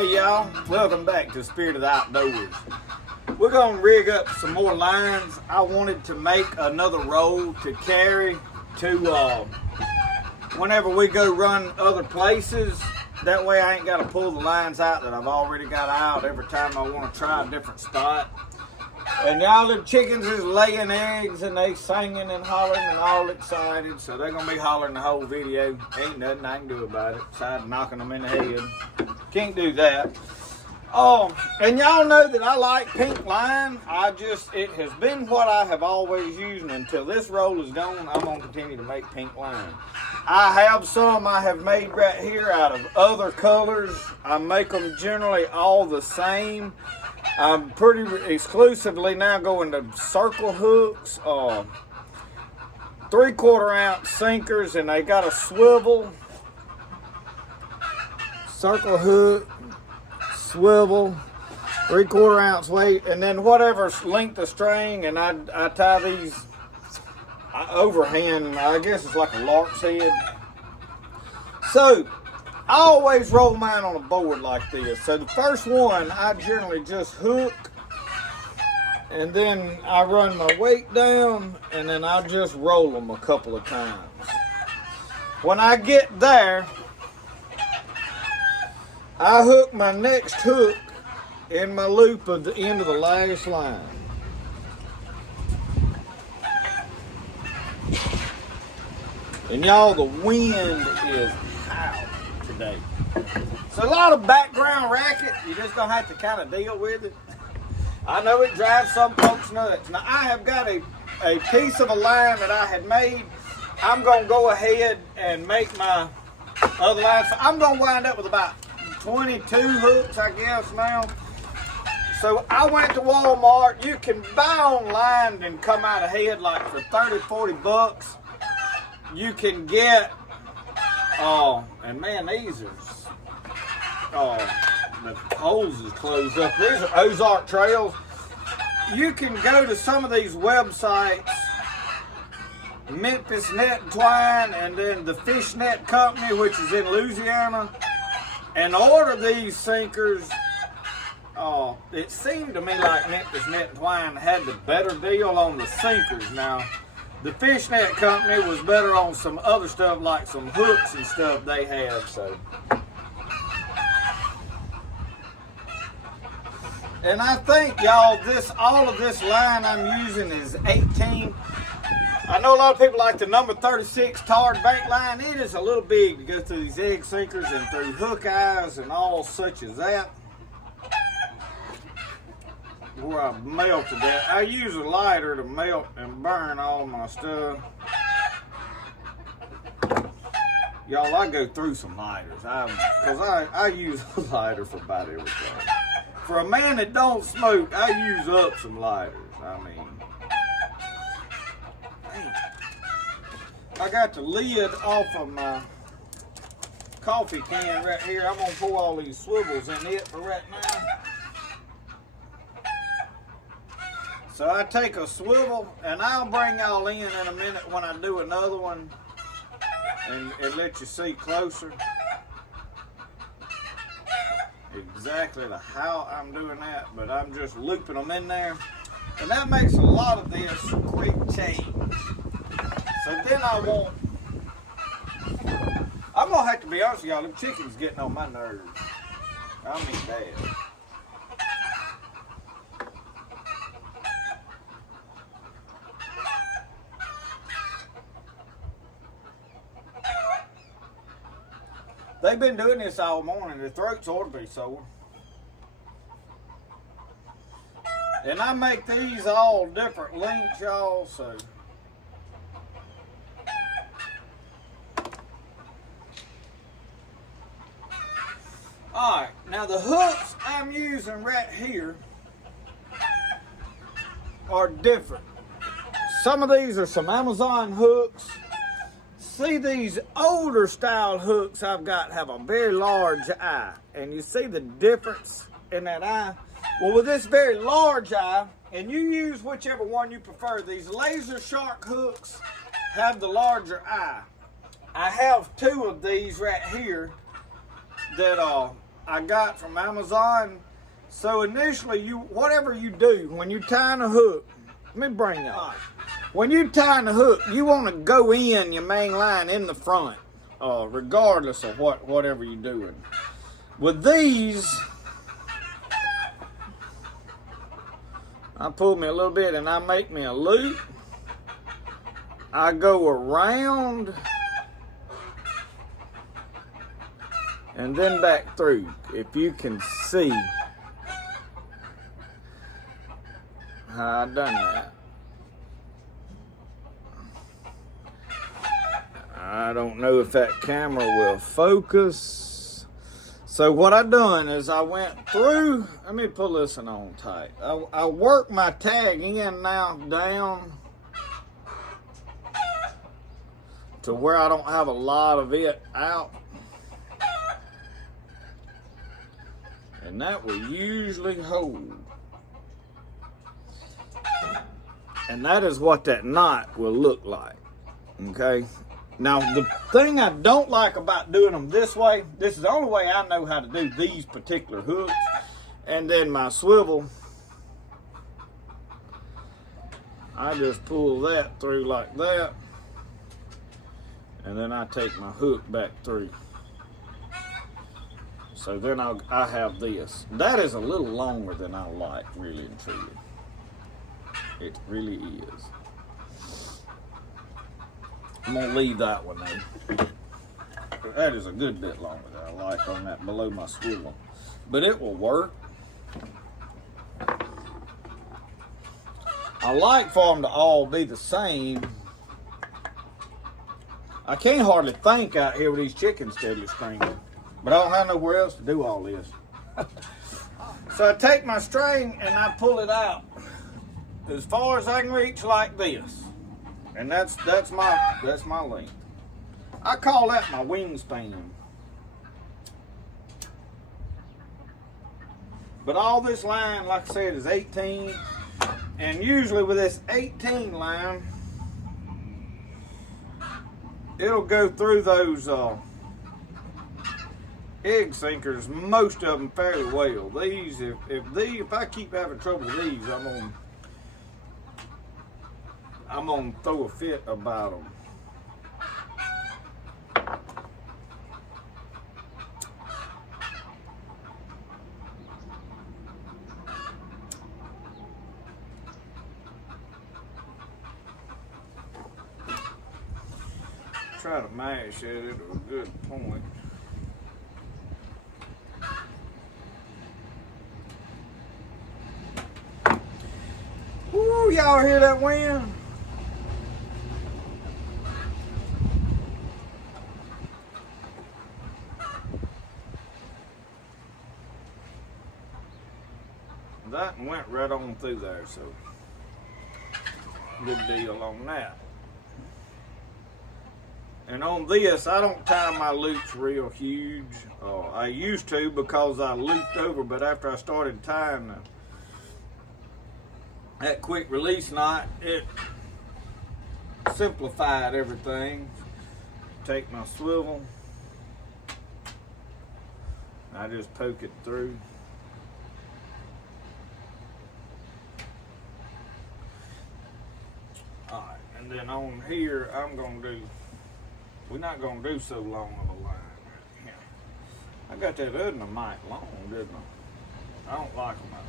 Hey y'all, welcome back to Spirit of the Outdoors. We're going to rig up some more lines. I wanted to make another roll to carry to whenever we go run other places. That way I ain't got to pull the lines out that I've already got out every time I want to try a different spot. And y'all, the chickens is laying eggs and they singing and hollering and all excited. So they're going to be hollering the whole video. Ain't nothing I can do about it besides knocking them in the head. Can't do that. And y'all know that I like pink line. It has been what I have always used, and until this roll is gone, I'm going to continue to make pink line. I have some I have made right here out of other colors. I make them generally all the same. I'm pretty exclusively now going to circle hooks, 3/4 ounce sinkers, and they got a swivel, circle hook, swivel, 3/4 ounce weight, and then whatever length of string, and I tie these overhand. I guess it's like a lark's head. So I always roll mine on a board like this. So the first one I generally just hook, and then I run my weight down, and then I just roll them a couple of times. When I get there, I hook my next hook in my loop of the end of the last line. And y'all, the wind is howling today. So a lot of background racket. You just gonna have to kind of deal with it. I know it drives some folks nuts. Now I have got a piece of a line that I had made. I'm gonna go ahead and make my other line. So I'm gonna wind up with about 22 hooks, I guess now. So I went to Walmart. You can buy online and come out ahead like for 30, 40 bucks. You can get, and man, these are, the holes is closed up. These are Ozark Trails. You can go to some of these websites, Memphis Net and Twine, and then the Fish Net Company, which is in Louisiana, and order these sinkers. It seemed to me like Memphis Net and Twine had the better deal on the sinkers. Now, the Fish Net Company was better on some other stuff, like some hooks and stuff they have. So, and I think y'all, all of this line I'm using is 18. I know a lot of people like the number 36 tarred bait line. It is a little big to go through these egg sinkers and through hook eyes and all such as that. Where I melted that. I use a lighter to melt and burn all my stuff. Y'all, I go through some lighters. Because I use a lighter for about everything. For a man that don't smoke, I use up some lighters. I mean, I got the lid off of my coffee can right here. I'm going to pour all these swivels in it for right now. So I take a swivel, and I'll bring y'all in a minute when I do another one and let you see closer exactly how I'm doing that, but I'm just looping them in there. And that makes a lot of this quick change. So then I'm going to have to be honest with y'all, them chickens getting on my nerves. I mean bad. They've been doing this all morning. Their throats ought to be sore. And I make these all different lengths, y'all, so. Alright, now the hooks I'm using right here are different. Some of these are some Amazon hooks. See, these older style hooks I've got have a very large eye, and you see the difference in that eye. Well, with this very large eye, and you use whichever one you prefer, these laser shark hooks have the larger eye. I have two of these right here that I got from Amazon. So initially, whatever you do when you're tying a hook, let me bring that up. When you're tying the hook, you want to go in your main line in the front, regardless of whatever you're doing. With these, I pull me a little bit and I make me a loop. I go around and then back through, if you can see how I done that. I don't know if that camera will focus. So what I done is I went through, let me pull this one on tight. I work my tag in now down to where I don't have a lot of it out. And that will usually hold. And that is what that knot will look like, okay? Now, the thing I don't like about doing them this way, this is the only way I know how to do these particular hooks. And then my swivel, I just pull that through like that. And then I take my hook back through. So then I have this. That is a little longer than I like, really and truly. It really is. I'm gonna leave that one though. That is a good bit longer than I like on that below my swivel. But it will work. I like for them to all be the same. I can't hardly think out here with these chickens steady screaming. But I don't have nowhere else to do all this. So I take my string and I pull it out as far as I can reach like this. And that's my length. I call that my wingspan. But all this line, like I said, is 18. And usually with this 18 line, it'll go through those egg sinkers, most of them fairly well. These, if I keep having trouble with these, I'm gonna throw a fit about them. Try to mash at it to a good point. Woo, y'all hear that wind? That went right on through there, so good deal on that. And on this, I don't tie my loops real huge. I used to because I looped over, but after I started tying that quick release knot, it simplified everything. Take my swivel, I just poke it through. Alright, and then on here, we're not going to do so long of a line right here. I got that other mic long, didn't I? I don't like them that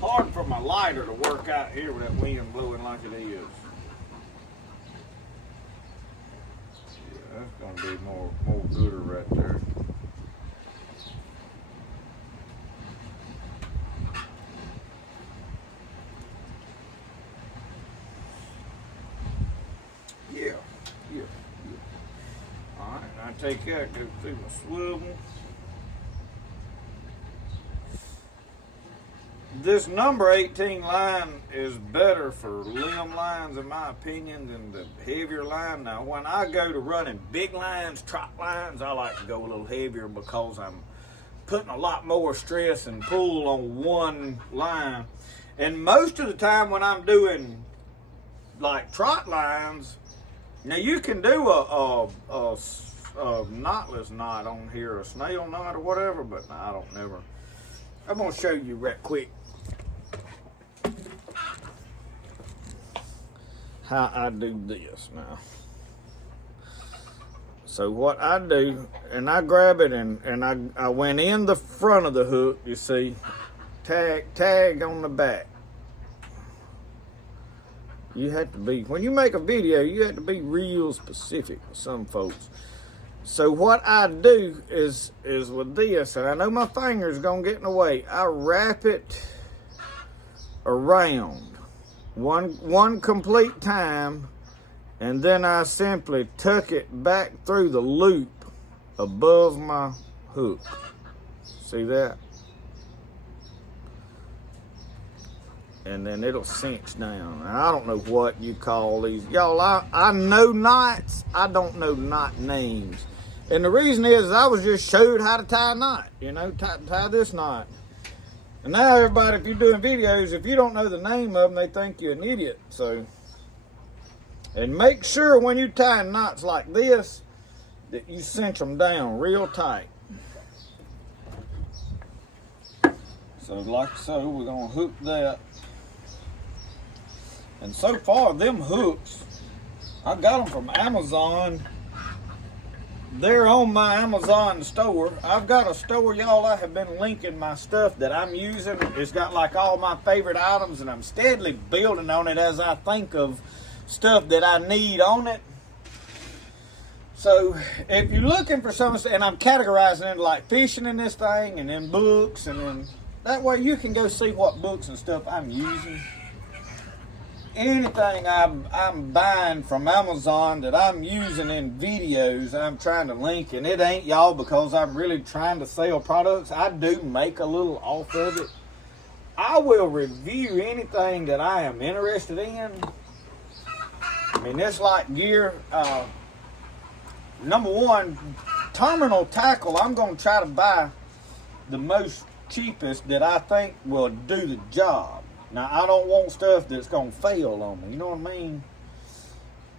long. Hard for my lighter to work out here with that wind blowing like it is. Yeah, that's going to be more gooder right there. Take that, go through my swivel. This number 18 line is better for limb lines in my opinion than the heavier line. Now when I go to running big lines, trot lines, I like to go a little heavier because I'm putting a lot more stress and pull on one line. And most of the time when I'm doing like trot lines, Now you can do a knotless knot on here, a snail knot or whatever, but I don't never. I'm gonna show you right quick how I do this now. So what I do, and I grab it and I went in the front of the hook, you see, tag on the back. You have to be, when you make a video, you have to be real specific with some folks. So what I do is with this, and I know my finger's gonna get in the way, I wrap it around one complete time, and then I simply tuck it back through the loop above my hook. See that? And then it'll cinch down. And I don't know what you call these. Y'all, I know knots. I don't know knot names. And the reason is I was just showed how to tie a knot. You know, tie this knot. And now everybody, if you're doing videos, if you don't know the name of them, they think you're an idiot. So, and make sure when you tie knots like this, that you cinch them down real tight. So like so, we're gonna hook that. And so far, them hooks, I got them from Amazon. They're on my Amazon store. I've got a store, y'all. I have been linking my stuff that I'm using. It's got like all my favorite items, and I'm steadily building on it as I think of stuff that I need on it. So if you're looking for something, and I'm categorizing it like fishing in this thing, and then books, and then that way you can go see what books and stuff I'm using. Anything I'm buying from Amazon that I'm using in videos, I'm trying to link, and it ain't, y'all, because I'm really trying to sell products. I do make a little off of it. I will review anything that I am interested in. I mean, it's like gear. Number one, terminal tackle, I'm going to try to buy the most cheapest that I think will do the job. Now, I don't want stuff that's going to fail on me, you know what I mean?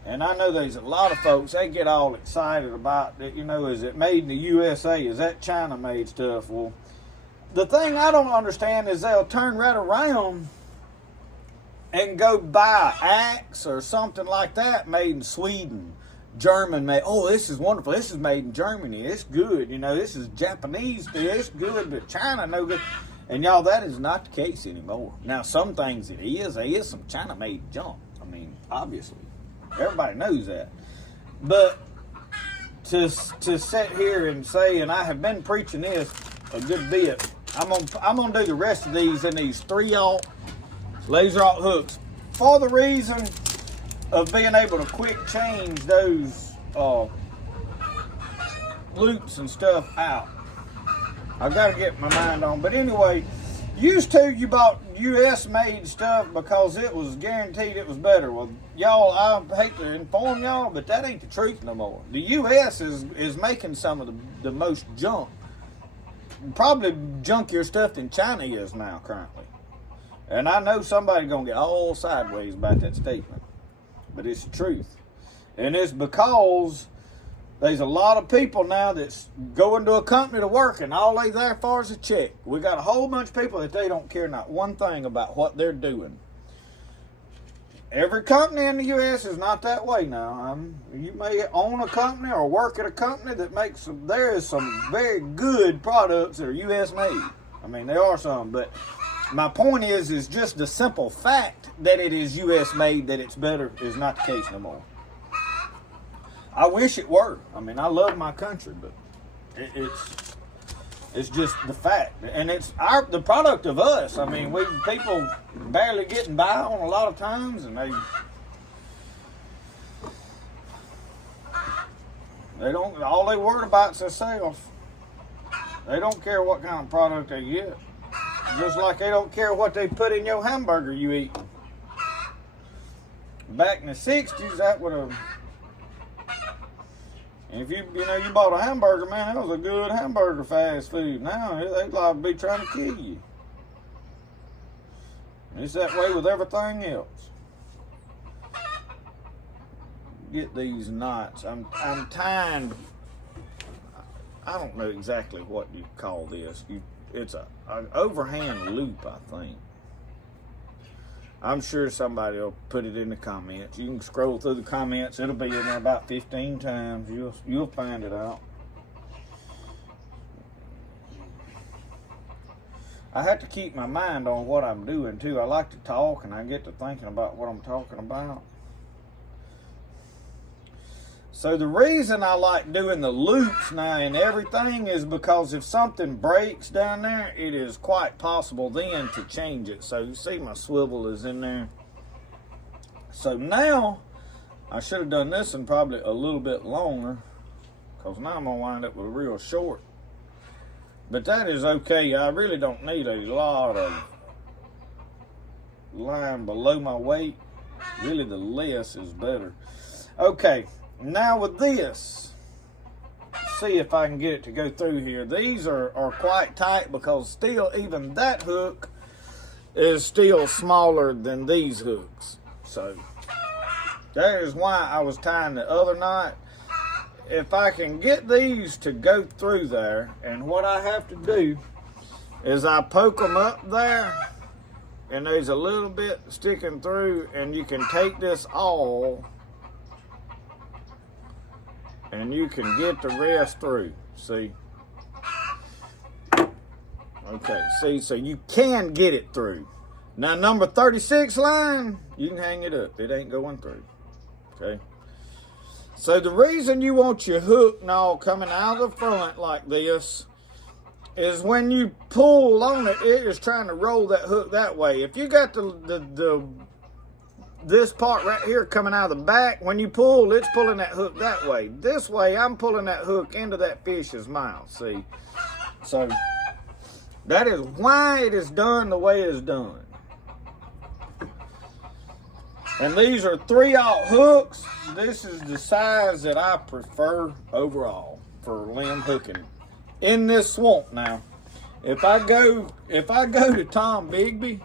And I know there's a lot of folks, they get all excited about that, you know, is it made in the USA? Is that China-made stuff? Well, the thing I don't understand is they'll turn right around and go buy Axe or something like that made in Sweden, German made. Oh, this is wonderful. This is made in Germany. It's good. You know, this is Japanese. It's good, but China no good. And y'all, that is not the case anymore. Now, some things it is. There is some China-made junk. I mean, obviously, everybody knows that. But to sit here and say, and I have been preaching this a good bit. I'm gonna do the rest of these in these 3/0 laser-alt hooks for the reason of being able to quick change those loops and stuff out. I got to get my mind on. But anyway, used to you bought U.S. made stuff because it was guaranteed it was better. Well, y'all, I hate to inform y'all, but that ain't the truth no more. The U.S. is making some of the most junk. Probably junkier stuff than China is now currently. And I know somebody's going to get all sideways about that statement. But it's the truth. And it's because there's a lot of people now that's going to a company to work, and all they there for is a check. We got a whole bunch of people that they don't care not one thing about what they're doing. Every company in the U.S. is not that way now. You may own a company or work at a company that makes there is some very good products that are U.S. made. I mean, there are some, but my point is just the simple fact that it is U.S. made, that it's better, is not the case no more. I wish it were. I mean, I love my country, but it's just the fact, and it's the product of us. I mean, people barely getting by on a lot of times, and they don't. All they worried about is themselves. They don't care what kind of product they get. Just like they don't care what they put in your hamburger you eat. Back in the 60s, that would have. If you bought a hamburger, man, that was a good hamburger fast food. Now, they'd like be trying to kill you. It's that way with everything else. get these knots. I'm tying, I don't know exactly what you call this. It's an overhand loop, I think. I'm sure somebody will put it in the comments. You can scroll through the comments. It'll be in there about 15 times. You'll find it out. I have to keep my mind on what I'm doing too. I like to talk and I get to thinking about what I'm talking about. So the reason I like doing the loops now and everything is because if something breaks down there, it is quite possible then to change it. So you see my swivel is in there. So now, I should have done this one probably a little bit longer, because now I'm going to wind up with a real short. But that is okay. I really don't need a lot of line below my weight. Really the less is better. Okay. Now with this, see if I can get it to go through here. These are quite tight because still even that hook is still smaller than these hooks. So that is why I was tying the other knot. If I can get these to go through there, and what I have to do is I poke them up there and there's a little bit sticking through, and you can take this all and you can get the rest through, see? Okay, see, so you can get it through. Now, number 36 line, you can hang it up. It ain't going through, okay? So the reason you want your hook now coming out of the front like this is when you pull on it, it is trying to roll that hook that way. If you got this part right here coming out of the back, when you pull, it's pulling that hook that way. This way, I'm pulling that hook into that fish's mouth, see? So, that is why it is done the way it is done. And these are 3/0 hooks. This is the size that I prefer overall for limb hooking. In this swamp now, if I go to Tom Bigby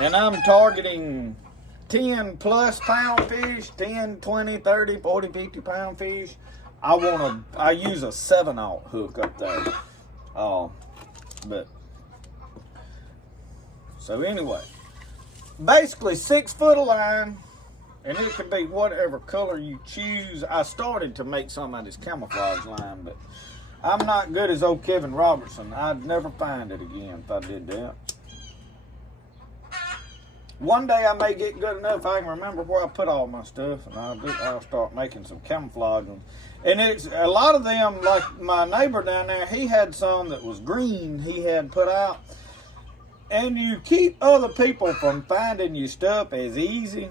and I'm targeting 10 plus pound fish, 10, 20, 30, 40, 50 pound fish, I use a 7/0 hook up there. So anyway, basically 6 foot of line, and it can be whatever color you choose. I started to make some of this camouflage line, but I'm not good as old Kevin Robertson. I'd never find it again if I did that. One day I may get good enough I can remember where I put all my stuff, and I'll start making some camouflage ones. And it's a lot of them, like my neighbor down there, he had some that was green he had put out. And you keep other people from finding your stuff as easy,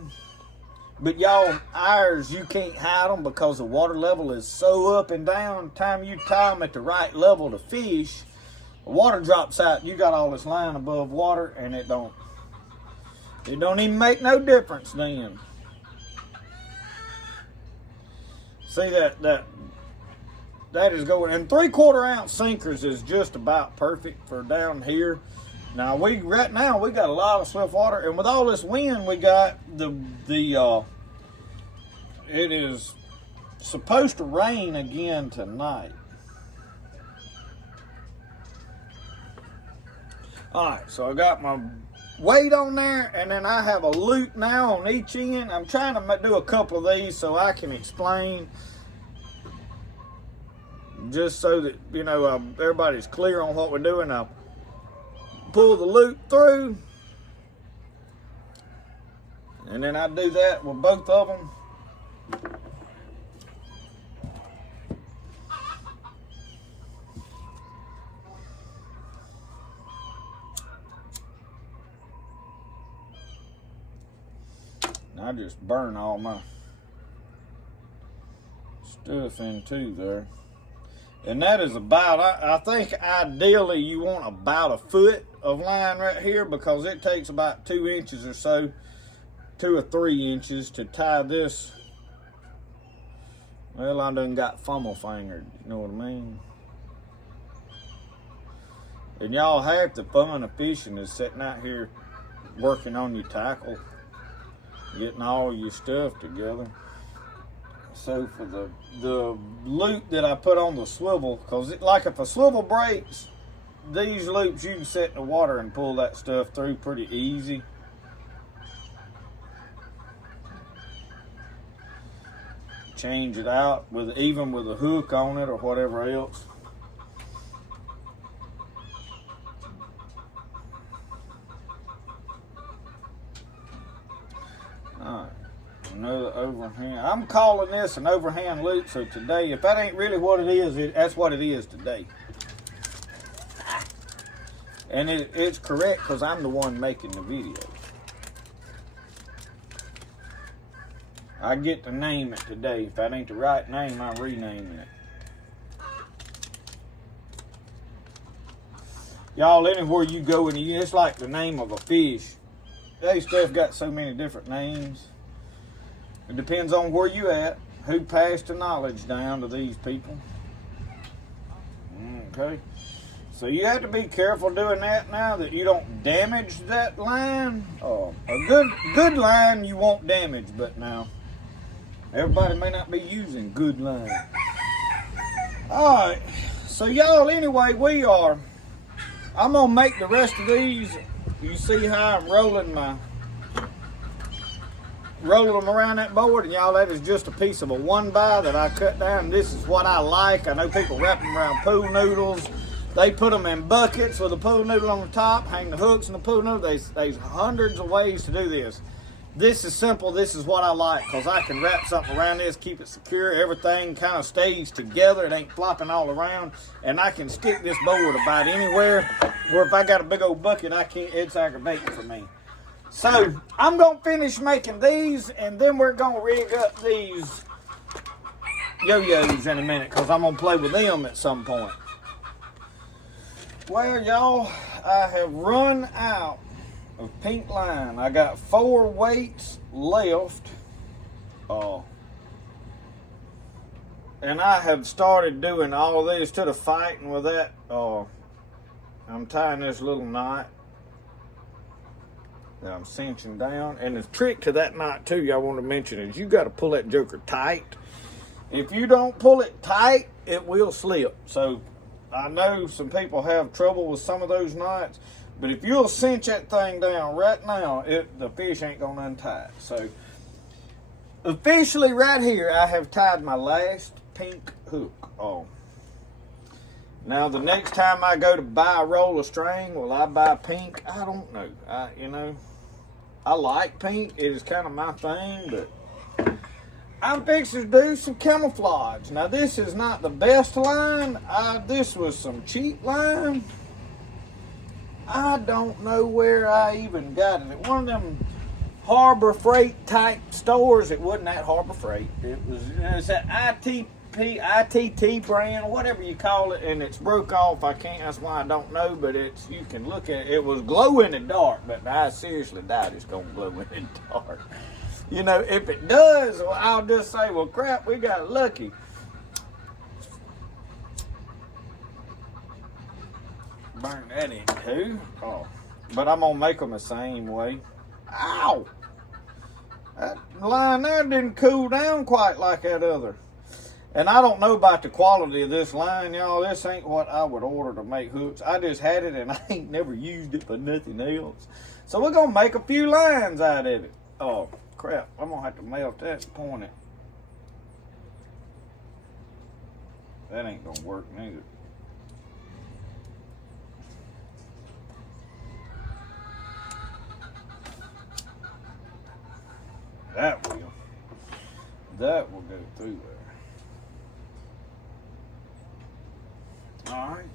but y'all, ours, you can't hide them because the water level is so up and down. Time you tie them at the right level to fish, the water drops out, you got all this line above water, and it don't even make no difference then. See that is going, and 3/4 ounce sinkers is just about perfect for down here. Now right now we got a lot of swift water, and with all this wind we got, it is supposed to rain again tonight. All right, so I got my weight on there, and then I have a loop now on each end. I'm trying to do a couple of these so I can explain, just so that everybody's clear on what we're doing. I'll pull the loop through, and then I do that with both of them. I just burn all my stuff into there. And that is about, I think ideally you want about a foot of line right here, because it takes about 2 inches or so, 2 or 3 inches to tie this. Well, I done got funnel fingered, you know what I mean? And y'all, half the fun of fishing is sitting out here working on your tackle, getting all your stuff together. So for the loop that I put on the swivel, because like if a swivel breaks, these loops you can set in the water and pull that stuff through pretty easy. Change it out even with a hook on it or whatever else. Alright, another overhand. I'm calling this an overhand loop, so today, if that ain't really what it is, that's what it is today. And it's correct because I'm the one making the video. I get to name it today. If that ain't the right name, I'm renaming it. Y'all, anywhere you go, and it's like the name of a fish. They stuff got so many different names. It depends on where you at, who passed the knowledge down to these people. Okay. So you have to be careful doing that now that you don't damage that line. A good line you won't damage, but now everybody may not be using good line. Alright, so y'all, anyway, I'm gonna make the rest of these. You see how I'm rolling them around that board, and y'all, that is just a piece of a 1x that I cut down. This is what I like. I know people wrap them around pool noodles. They put them in buckets with a pool noodle on the top, hang the hooks in the pool noodle. There's hundreds of ways to do this. This is simple. This is what I like, because I can wrap something around this, keep it secure. Everything kind of stays together. It ain't flopping all around. And I can stick this board about anywhere, where if I got a big old bucket, it's aggravating for me. So I'm going to finish making these, and then we're going to rig up these yo-yos in a minute, because I'm going to play with them at some point. Well, y'all, I have run out of pink line. I got 4 weights left. And I have started doing all this instead of fighting with that. I'm tying this little knot that I'm cinching down. And the trick to that knot too, y'all want to mention, is you got to pull that joker tight. If you don't pull it tight, it will slip. So I know some people have trouble with some of those knots, but if you'll cinch that thing down right now, the fish ain't gonna untie it. So officially right here, I have tied my last pink hook on. Now the next time I go to buy a roll of string, will I buy pink? I don't know. I like pink. It is kind of my thing, but I'm fixing to do some camouflage. Now this is not the best line. This was some cheap line. I don't know where I even got it. At one of them Harbor Freight type stores. It wasn't that Harbor Freight. It's that ITT brand, whatever you call it, and it's broke off. That's why I don't know, but you can look at it. It was glow in the dark, but I seriously doubt it's gonna glow in the dark. You know, if it does, well, I'll just say, well, crap, we got lucky. Burn that in too. But I'm gonna make them the same way. Ow! That line there didn't cool down quite like that other. And I don't know about the quality of this line, y'all. This ain't what I would order to make hooks. I just had it and I ain't never used it for nothing else. So we're gonna make a few lines out of it. Oh, crap. I'm gonna have to melt that and point it. That ain't gonna work neither. That will go through there. Alright.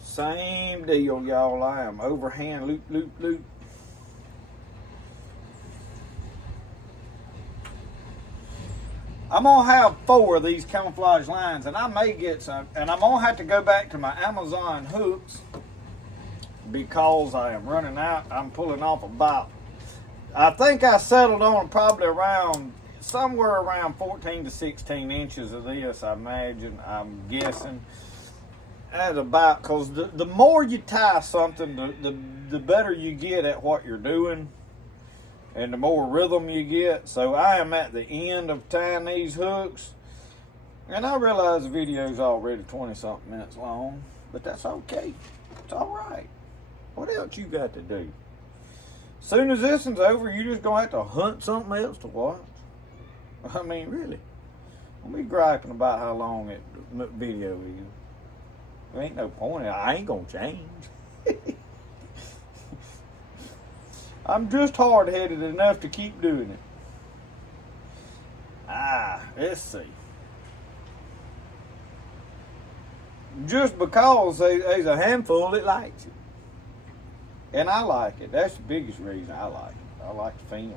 Same deal, y'all. I am overhand loop, loop, loop. I'm gonna have 4 of these camouflage lines, and I may get some, and I'm gonna have to go back to my Amazon hooks because I am running out. I'm pulling off about, I think I settled on probably somewhere around 14 to 16 inches of this, I imagine. I'm guessing. At about, because the more you tie something, the better you get at what you're doing. and the more rhythm you get. So I am at the end of tying these hooks, and I realize the video's already 20-something minutes long, but that's okay. It's all right. What else you got to do? Soon as this one's over, you just gonna have to hunt something else to watch. I mean, really. Don't be griping about how long it video is. There ain't no point. I ain't gonna change. I'm just hard-headed enough to keep doing it. Let's see. Just because there's a handful that likes it. And I like it. That's the biggest reason I like it. I like to film.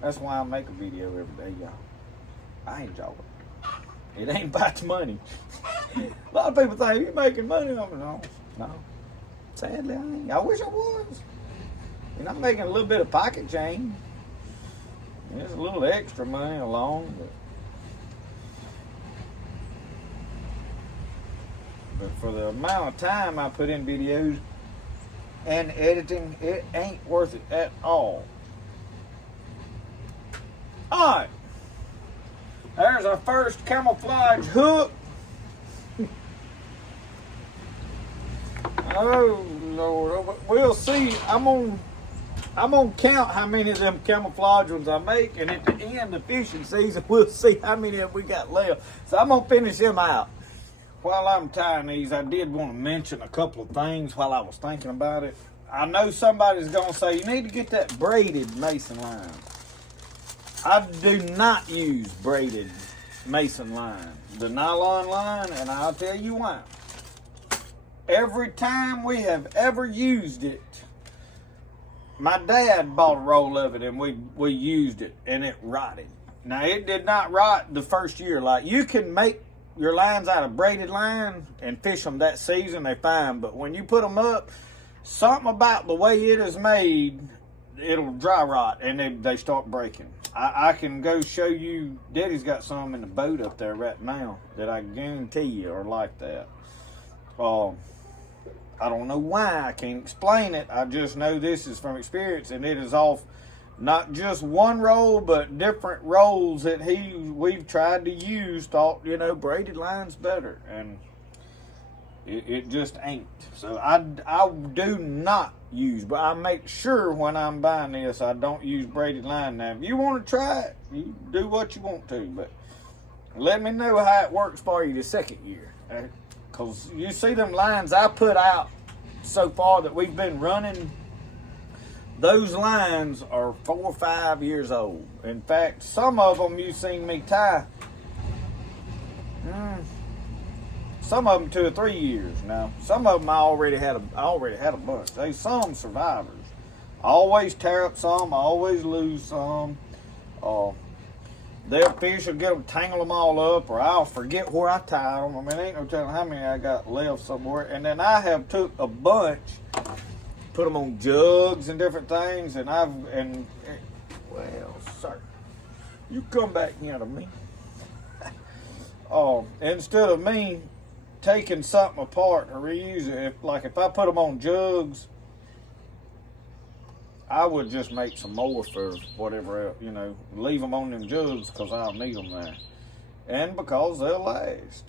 That's why I make a video every day, y'all. I enjoy it. It ain't about the money. A lot of people think, you're making money on it. No. Sadly, I ain't. I wish I was. And I'm making a little bit of pocket change. There's a little extra money along, but for the amount of time I put in videos and editing, it ain't worth it at all. Alright. There's our first camouflage hook. Oh Lord, we'll see. I'm gonna count how many of them camouflage ones I make, and at the end of fishing season, we'll see how many of them we got left. So I'm gonna finish them out. While I'm tying these, I did want to mention a couple of things while I was thinking about it. I know somebody's gonna say, you need to get that braided mason line. I do not use braided mason line, the nylon line, and I'll tell you why. Every time we have ever used it, my dad bought a roll of it and we used it and it rotted. Now, it did not rot the first year. Like, you can make your lines out of braided line and fish them that season, they're fine. But when you put them up, something about the way it is made, it'll dry rot and they start breaking. I can go show you, Daddy's got some in the boat up there right now that I guarantee you are like that. I don't know why, I can't explain it. I just know this is from experience, and it is off not just one roll, but different rolls that we've tried to use. Thought, braided line's better, and it just ain't. So I do not use, but I make sure when I'm buying this, I don't use braided line. Now, if you want to try it, you do what you want to, but let me know how it works for you the second year. Because you see them lines I put out so far that we've been running, those lines are 4 or 5 years old. In fact, some of them you've seen me tie, some of them 2 or 3 years now. Some of them I already had a bunch. There's some survivors. I always tear up some, I always lose some. They'll fish will get them, tangle them all up, or I'll forget where I tied them. I mean, ain't no telling how many I got left somewhere. And then I have took a bunch, put them on jugs and different things, well, sir, you come back here to me. Instead of me taking something apart to reuse it, if I put them on jugs, I would just make some more for whatever else, leave them on them jugs because I'll need them there. And because they'll last.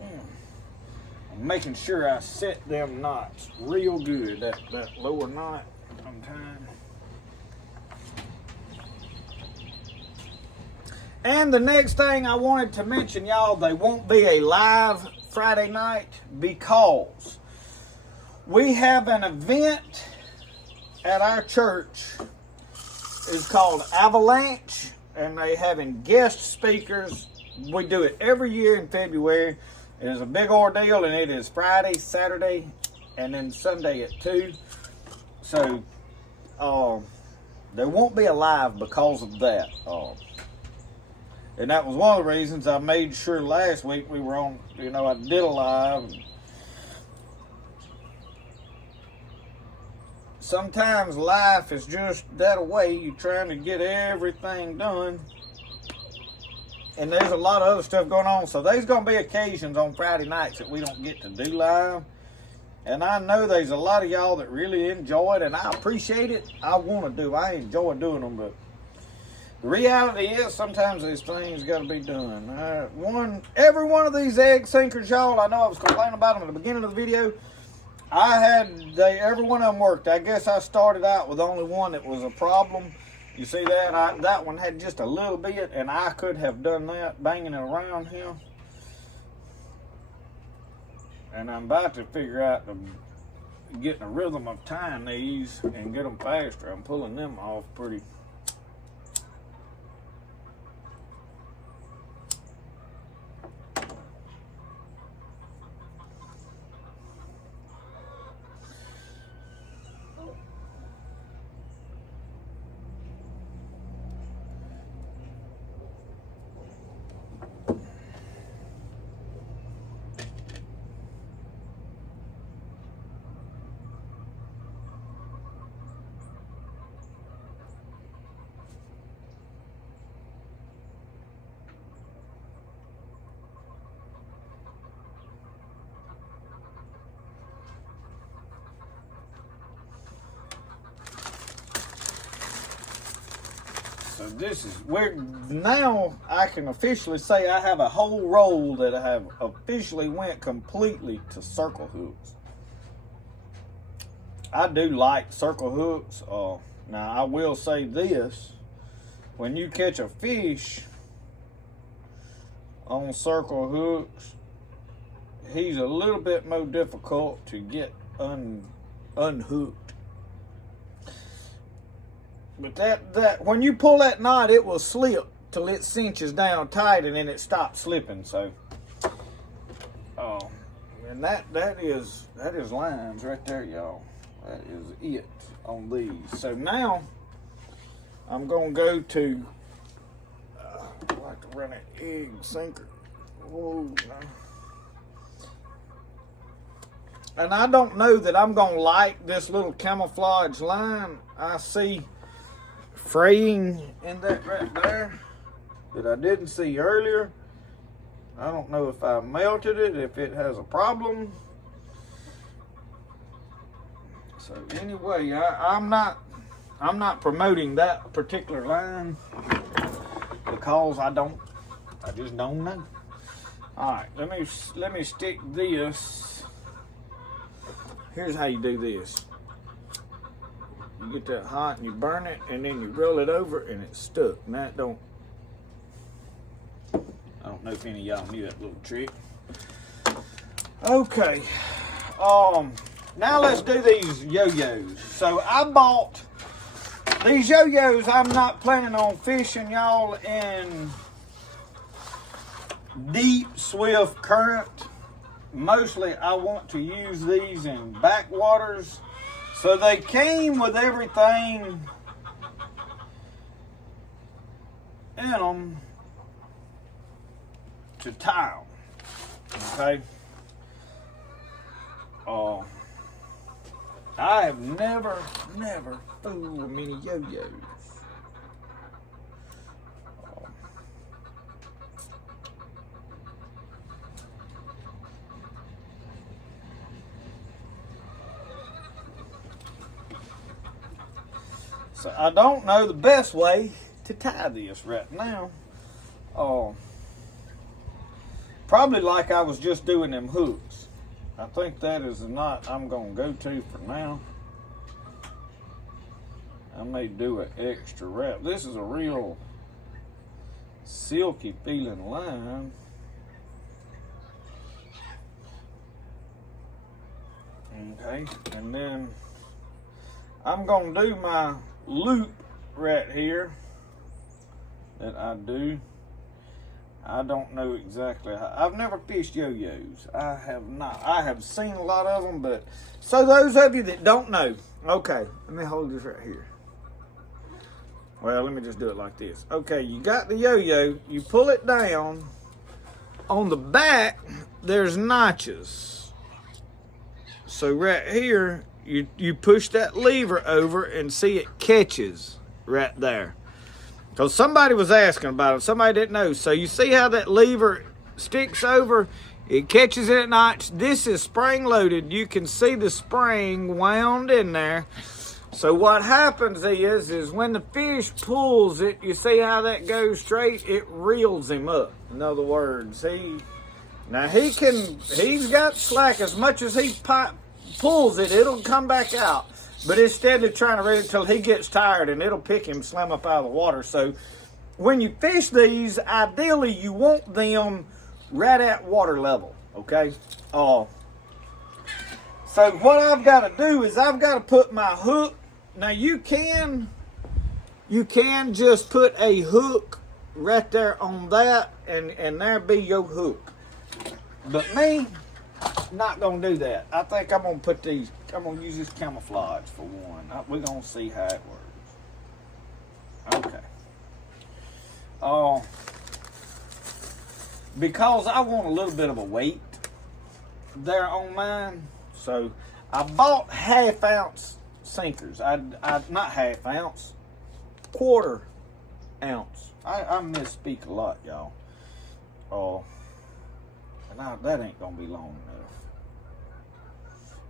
I'm making sure I set them knots real good, that lower knot I'm tying. And the next thing I wanted to mention, y'all, they won't be a live Friday night because we have an event at our church. It's called Avalanche, and they having guest speakers. We do it every year in February. It is a big ordeal, and it is Friday, Saturday, and then Sunday at 2. So, there won't be a live because of that. And that was one of the reasons I made sure last week we were on, I did a live. Sometimes life is just that way. You're trying to get everything done. and there's a lot of other stuff going on. So there's going to be occasions on Friday nights that we don't get to do live. And I know there's a lot of y'all that really enjoy it, and I appreciate it. I want to do. I enjoy doing them, but the reality is sometimes these things got to be done. Every one of these egg sinkers, y'all, I know I was complaining about them at the beginning of the video. Every one of them worked. I guess I started out with only one that was a problem. You see that? That one had just a little bit, and I could have done that, banging it around here. And I'm about to figure out getting a rhythm of tying these and get them faster. I'm pulling them off pretty. So this is where now I can officially say I have a whole roll that I have officially went completely to circle hooks. I do like circle hooks. Now I will say this, when you catch a fish on circle hooks, he's a little bit more difficult to get unhooked. But that when you pull that knot, it will slip till it cinches down tight, and then it stops slipping. So, and that is lines right there, y'all. That is it on these. So now I'm gonna go to. I like to run an egg sinker. Whoa, no. And I don't know that I'm gonna like this little camouflage line. I see fraying in that right there that I didn't see earlier. I don't know if I melted it, if it has a problem. So anyway, I'm not promoting that particular line because I just don't know. All right, let me stick this. Here's how you do this. You get that hot and you burn it, and then you roll it over, and it's stuck. And that I don't know if any of y'all knew that little trick. Okay. Now let's do these yo-yos. So I bought these yo-yos. I'm not planning on fishing y'all in deep, swift current. Mostly I want to use these in backwaters. So they came with everything in them to tie them, okay? I have never fooled with many yo-yos. So I don't know the best way to tie this right now. Probably like I was just doing them hooks. I think that is the knot I'm going to go to for now. I may do an extra wrap. This is a real silky feeling line. Okay, and then I'm going to do my loop right here that I do. I don't know exactly how. I've never fished yo-yos. I have not. I have seen a lot of them, but so those of you that don't know, okay, let me hold this right here. Well, let me just do it like this. Okay, you got the yo-yo, you pull it down. On the back, there's notches. So right here, you push that lever over and see it catches right there. Because somebody was asking about it. Somebody didn't know. So you see how that lever sticks over? It catches it at night. This is spring loaded. You can see the spring wound in there. So what happens is when the fish pulls it, you see how that goes straight? It reels him up. In other words, now he's got slack. As much as he pulls it, it'll come back out. But instead of trying to reel it until he gets tired, and it'll pick him, slam up out of the water. So when you fish these, ideally you want them right at water level, okay? So what I've got to do is I've got to put my hook. Now you can just put a hook right there on that, and there be your hook. But me, not gonna do that. I think I'm gonna use this camouflage for one. We're gonna see how it works. Okay. Because I want a little bit of a weight there on mine, so I bought 1/2 ounce sinkers. Not 1/2 ounce, 1/4 ounce. I misspeak a lot, y'all. And that ain't gonna be long enough.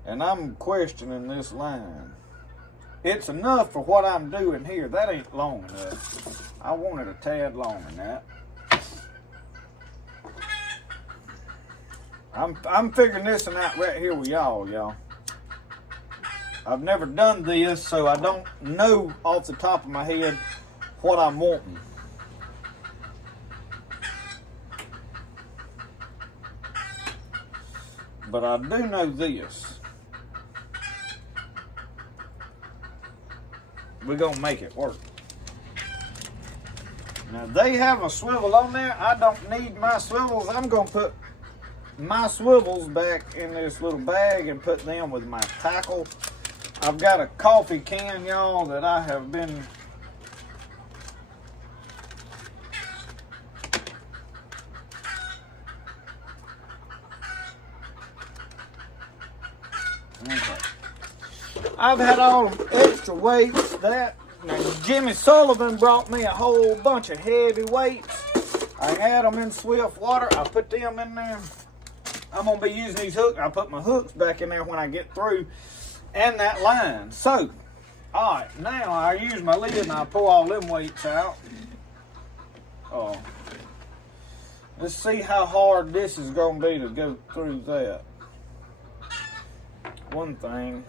And I'm questioning this line. It's enough for what I'm doing here. That ain't long enough. I want it a tad longer than that. I'm figuring this one out right here with y'all. I've never done this, so I don't know off the top of my head what I'm wanting. But I do know this. We're gonna make it work. Now they have a swivel on there. I don't need my swivels. I'm gonna put my swivels back in this little bag and put them with my tackle. I've got a coffee can, y'all, that I have been I've had all them extra weights. Now, Jimmy Sullivan brought me a whole bunch of heavy weights. I had them in swift water. I put them in there. I'm going to be using these hooks. I put my hooks back in there when I get through, and that line. So, all right, now I use my lid and I pull all them weights out. Let's see how hard this is going to be to go through that. One thing,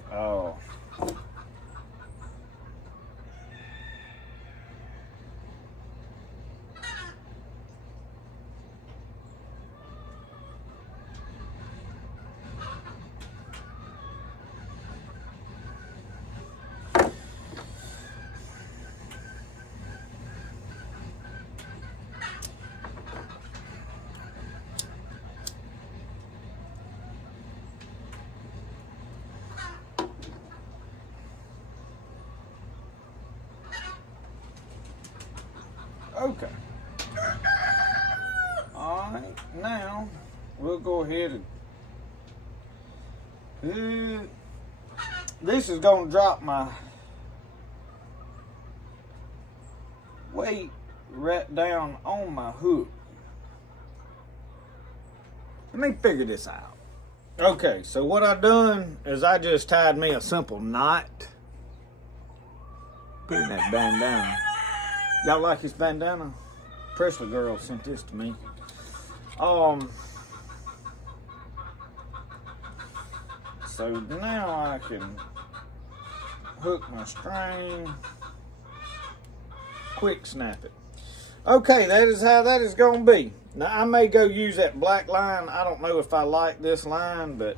okay. All right, now we'll go ahead and this is going to drop my weight right down on my hook. Let me figure this out. Okay, so what I done is I just tied me a simple knot. Put in that bandana. Y'all like this bandana? Presley girl sent this to me. So now I can hook my string, quick snap it. Okay, that is how that is going to be. Now I may go use that black line. I don't know if I like this line, but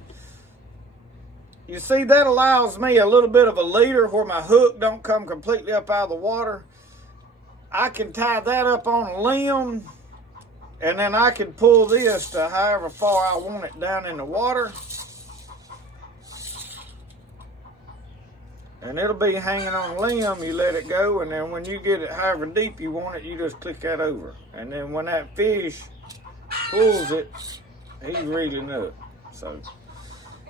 you see that allows me a little bit of a leader where my hook don't come completely up out of the water. I can tie that up on a limb, and then I can pull this to however far I want it down in the water. And it'll be hanging on a limb. You let it go, and then when you get it however deep you want it, you just click that over. And then when that fish pulls it, he's reeling up. So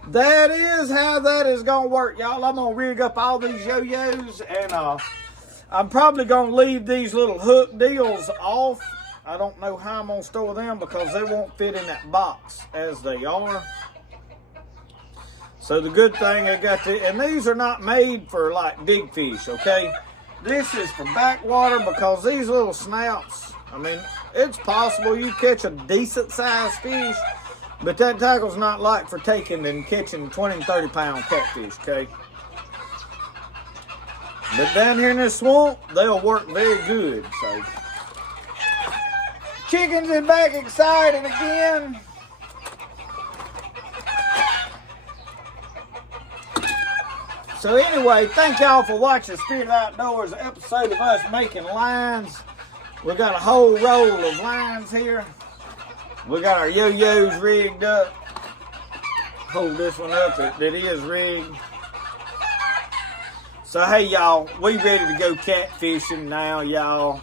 that is how that is going to work, y'all. I'm going to rig up all these yo-yos, and I'm probably going to leave these little hook deals off. I don't know how I'm going to store them because they won't fit in that box as they are. So the good thing I got and these are not made for like big fish, okay? This is for backwater because these little snouts, I mean, it's possible you catch a decent sized fish, but that tackle's not like for taking and catching 20 and 30 pound catfish, okay? But down here in this swamp, they'll work very good, so. Chickens is back excited again. So anyway, thank y'all for watching Spirit of the Outdoors, an episode of us making lines. We got a whole roll of lines here. We got our yo-yos rigged up. Hold this one up, it is rigged. So hey y'all, we ready to go catfishing now, y'all.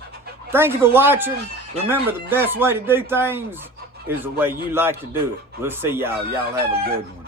Thank you for watching. Remember, the best way to do things is the way you like to do it. We'll see y'all. Y'all have a good one.